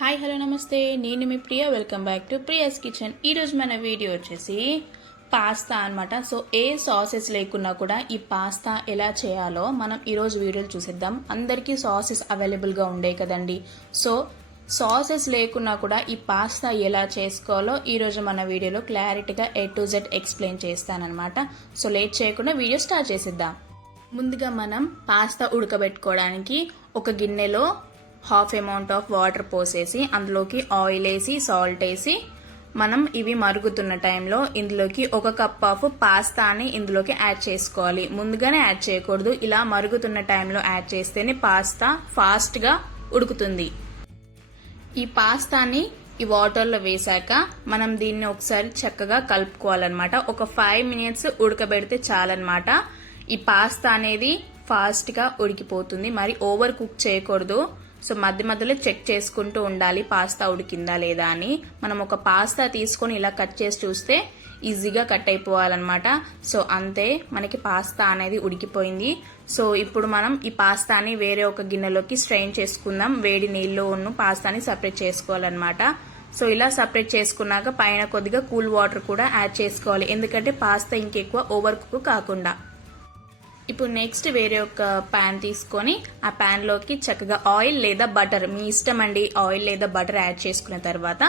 Hi hello నమస్తే, నేను మీ Priya. Welcome back to Priya's kitchen. ఈరోజు మన వీడియో వచ్చేసి పాస్తా అనమాట. సో ఏ సాసెస్ లేకున్నా కూడా ఈ పాస్తా ఎలా చేయాలో మనం ఈరోజు వీడియోలు చూసేద్దాం. అందరికీ సాసెస్ అవైలబుల్గా ఉండే కదండి. సో సాసెస్ లేకున్నా కూడా ఈ పాస్తా ఎలా చేసుకోవాలో ఈరోజు మన వీడియోలో క్లారిటీగా A to Z ఎక్స్ప్లెయిన్ చేస్తానన్నమాట. సో లేట్ చేయకుండా వీడియో స్టార్ట్ చేసేద్దాం. ముందుగా మనం పాస్తా ఉడకబెట్టుకోవడానికి ఒక గిన్నెలో హాఫ్ అమౌంట్ ఆఫ్ వాటర్ పోసేసి అందులోకి ఆయిల్ వేసి సాల్ట్ వేసి మనం ఇవి మరుగుతున్న టైంలో ఇందులోకి ఒక కప్ ఆఫ్ పాస్తాని ఇందులోకి యాడ్ చేసుకోవాలి. ముందుగానే యాడ్ చేయకూడదు, ఇలా మరుగుతున్న టైంలో యాడ్ చేస్తేనే పాస్తా ఫాస్ట్గా ఉడుకుతుంది. ఈ పాస్తాని ఈ వాటర్లో వేసాక మనం దీన్ని ఒకసారి చక్కగా కలుపుకోవాలన్నమాట. ఒక 5 minutes ఉడకబెడితే చాలన్నమాట. ఈ పాస్తా అనేది ఫాస్ట్గా ఉడికిపోతుంది. మరి ఓవర్ కుక్ చేయకూడదు. సో మధ్య మధ్యలో చెక్ చేసుకుంటూ ఉండాలి పాస్తా ఉడికిందా లేదా అని. మనం ఒక పాస్తా తీసుకొని ఇలా కట్ చేసి చూస్తే ఈజీగా కట్ అయిపోవాలన్నమాట. సో అంతే, మనకి పాస్తా అనేది ఉడికిపోయింది. సో ఇప్పుడు మనం ఈ పాస్తాని వేరే ఒక గిన్నెలోకి స్ట్రెయిన్ చేసుకుందాం. వేడి నీళ్ళు ఉన్న పాస్తాని సపరేట్ చేసుకోవాలన్నమాట. సో ఇలా సపరేట్ చేసుకున్నాక పైన కొద్దిగా కూల్ వాటర్ కూడా యాడ్ చేసుకోవాలి, ఎందుకంటే పాస్తా ఇంకెక్కువ ఓవర్ కుక్ కాకుండా. ఇప్పుడు నెక్స్ట్ వేరే ఒక ప్యాన్ తీసుకొని ఆ ప్యాన్ లోకి చక్కగా ఆయిల్ లేదా బటర్, మీ ఇష్టం అండి, ఆయిల్ లేదా బటర్ యాడ్ చేసుకున్న తర్వాత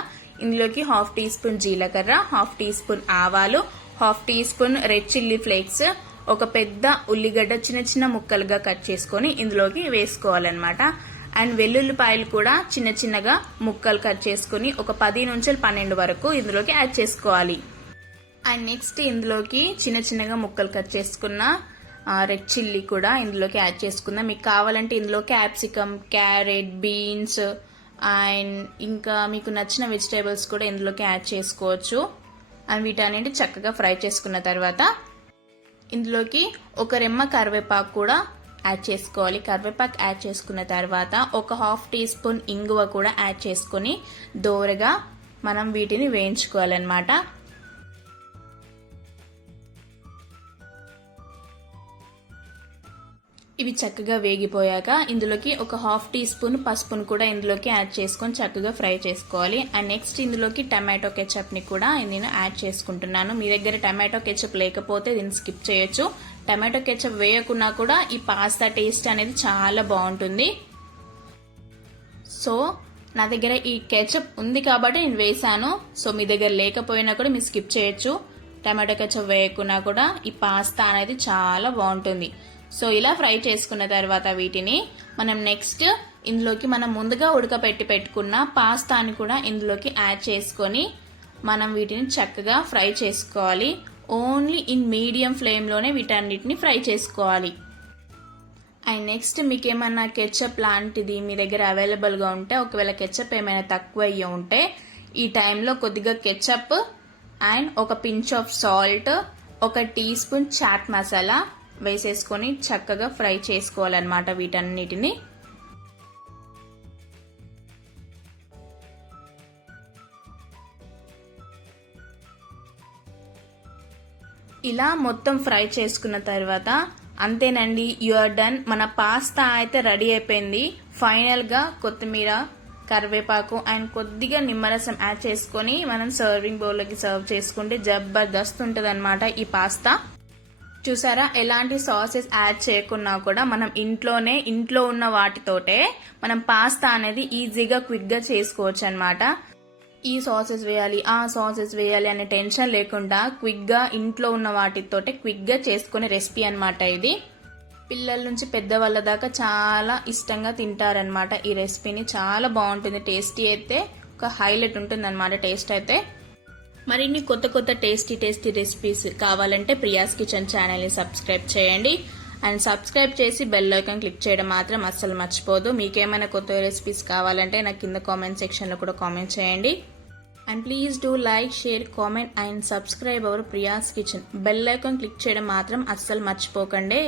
ఇందులోకి 1/2 teaspoon జీలకర్ర, 1/2 teaspoon ఆవాలు, 1/2 teaspoon రెడ్ చిల్లీ ఫ్లేక్స్, ఒక పెద్ద ఉల్లిగడ్డ చిన్న చిన్న ముక్కలుగా కట్ చేసుకొని ఇందులోకి వేసుకోవాలన్నమాట. అండ్ వెల్లుల్లిపాయలు కూడా చిన్న చిన్నగా ముక్కలు కట్ చేసుకుని ఒక 10 నుంచి 12 వరకు ఇందులోకి యాడ్ చేసుకోవాలి. అండ్ నెక్స్ట్ ఇందులోకి చిన్న చిన్నగా ముక్కలు కట్ చేసుకున్న రెడ్ చిల్లీ కూడా ఇందులోకి యాడ్ చేసుకుందాం. మీకు కావాలంటే ఇందులో క్యాప్సికమ్, క్యారెట్, బీన్స్ అండ్ ఇంకా మీకు నచ్చిన వెజిటేబుల్స్ కూడా ఇందులోకి యాడ్ చేసుకోవచ్చు. అండ్ వీటన్నిటి చక్కగా ఫ్రై చేసుకున్న తర్వాత ఇందులోకి ఒక రెమ్మ కరివేపాకు కూడా యాడ్ చేసుకోవాలి. కరివేపాకు యాడ్ చేసుకున్న తర్వాత ఒక 1/2 teaspoon ఇంగువ కూడా యాడ్ చేసుకొని దోరగా మనం వీటిని వేయించుకోవాలన్నమాట. ఇవి చక్కగా వేగిపోయాక ఇందులోకి ఒక 1/2 teaspoon పసుపును కూడా ఇందులోకి యాడ్ చేసుకొని చక్కగా ఫ్రై చేసుకోవాలి. అండ్ నెక్స్ట్ ఇందులోకి టమాటో కెచప్ ని కూడా నేను యాడ్ చేసుకుంటున్నాను. మీ దగ్గర టమాటో కెచప్ లేకపోతే దీన్ని స్కిప్ చేయొచ్చు. టమాటో కెచప్ వేయకున్నా కూడా ఈ పాస్తా టేస్ట్ అనేది చాలా బాగుంటుంది. సో నా దగ్గర ఈ కెచప్ ఉంది కాబట్టి నేను వేసాను. సో మీ దగ్గర లేకపోయినా కూడా మీరు స్కిప్ చేయొచ్చు. టమాటో కెచప్ వేయకున్నా కూడా ఈ పాస్తా అనేది చాలా బాగుంటుంది. సో ఇలా ఫ్రై చేసుకున్న తర్వాత వీటిని మనం నెక్స్ట్ ఇందులోకి మనం ముందుగా ఉడకపెట్టి పెట్టుకున్న పాస్తాని కూడా ఇందులోకి యాడ్ చేసుకొని మనం వీటిని చక్కగా ఫ్రై చేసుకోవాలి. ఓన్లీ ఇన్ మీడియం ఫ్లేమ్లోనే వీటన్నిటిని ఫ్రై చేసుకోవాలి. అండ్ నెక్స్ట్ మీకు ఏమన్నా కెచప్ లాంటిది మీ దగ్గర అవైలబుల్గా ఉంటే, ఒకవేళ కెచప్ ఏమైనా తక్కువ అయ్యి ఉంటే ఈ టైంలో కొద్దిగా కెచప్ అండ్ ఒక పించ్ ఆఫ్ సాల్ట్, ఒక teaspoon చాట్ మసాలా వేసేసుకొని చక్కగా ఫ్రై చేసుకోవాలన్నమాట వీటన్నిటిని. ఇలా మొత్తం ఫ్రై చేసుకున్న తర్వాత అంతేనండి, యు ఆర్ డన్. మన పాస్తా అయితే రెడీ అయిపోయింది. ఫైనల్ గా కొత్తిమీర, కరివేపాకు అండ్ కొద్దిగా నిమ్మరసం యాడ్ చేసుకొని మనం సర్వింగ్ బౌల్లోకి సర్వ్ చేసుకుంటే జబర్దస్త్ ఉంటుంది అనమాట ఈ పాస్తా. చూసారా, ఎలాంటి సాసెస్ యాడ్ చేయకున్నా కూడా మనం ఇంట్లో ఉన్న వాటితోటే మనం పాస్తా అనేది ఈజీగా క్విక్ గా చేసుకోవచ్చు అనమాట. ఈ సాసెస్ వేయాలి, ఆ సాసెస్ వేయాలి అనే టెన్షన్ లేకుండా క్విక్ గా ఇంట్లో ఉన్న వాటితోటే క్విక్ గా చేసుకునే రెసిపీ అనమాట ఇది. పిల్లల నుంచి పెద్దవాళ్ళ దాకా చాలా ఇష్టంగా తింటారనమాట ఈ రెసిపీని. చాలా బాగుంటుంది. టేస్టీ అయితే ఒక హైలైట్ ఉంటుంది అనమాట టేస్ట్ అయితే. మరిన్ని కొత్త టేస్టీ రెసిపీస్ కావాలంటే ప్రియాస్ కిచెన్ ఛానల్ని సబ్స్క్రైబ్ చేయండి. అండ్ సబ్స్క్రైబ్ చేసి బెల్ ఐకాన్ క్లిక్ చేయడం మాత్రం అస్సలు మర్చిపోదు. మీకేమైనా కొత్త రెసిపీస్ కావాలంటే నాకు కింద కామెంట్ సెక్షన్లో కూడా కామెంట్ చేయండి. And please do like, share, comment and subscribe our Priya's kitchen. Bell icon click చేయడం మాత్రం అస్సలు మర్చిపోకండి.